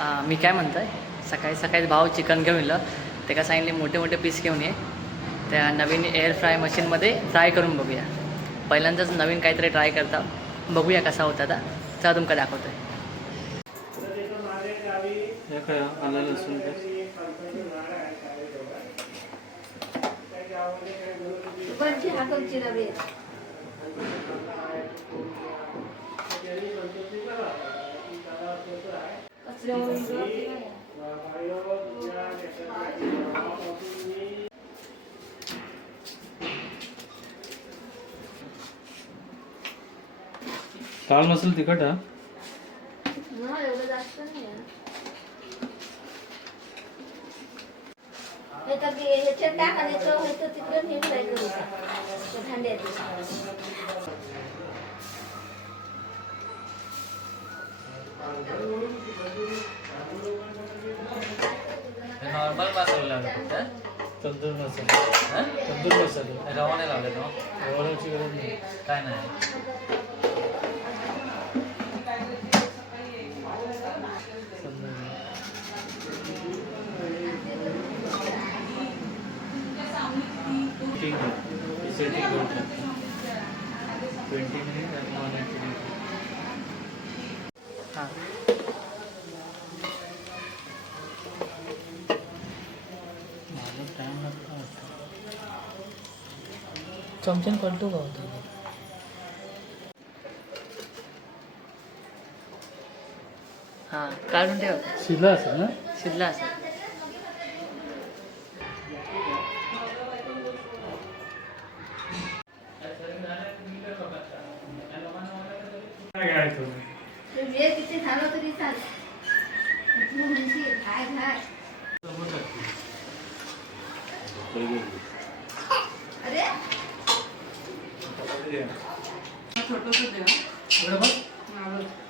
मी काय म्हणतोय, सकाळी सकाळी भाव चिकन घेऊन येलं. ते का सांगितले मोठे मोठे पीस घेऊन ये, त्या नवीन एअर फ्राय मशीनमध्ये फ्राय करून बघूया. पहिल्यांदाच नवीन काहीतरी ट्राय करता, बघूया कसा होता. आता चला तुमका दाखवतोय. लाल मसाला तिखट हा एवढं जास्त नाही. ह्याच्यात टाकायचं होतं तिकडे मी फ्राय करू नॉर्मल मसाला लावला फक्त, तंदूर मसाला. तंदूर मसाला रवा नाही लावले ना. रवाची गरज नाही. काय नाही. ठीक आहे. सेटिंग करून टाकतो. 20 मिनिट आणि 180 मिनिट. हां माझा टाइम लागतो. चमच्यान करतो का होतं. हां काढून ठेव. शिजला असेल ना. शिजला असेल. काय किती झालं तरी चालेल. काय काय अरे छोटंसं दे. बरोबर.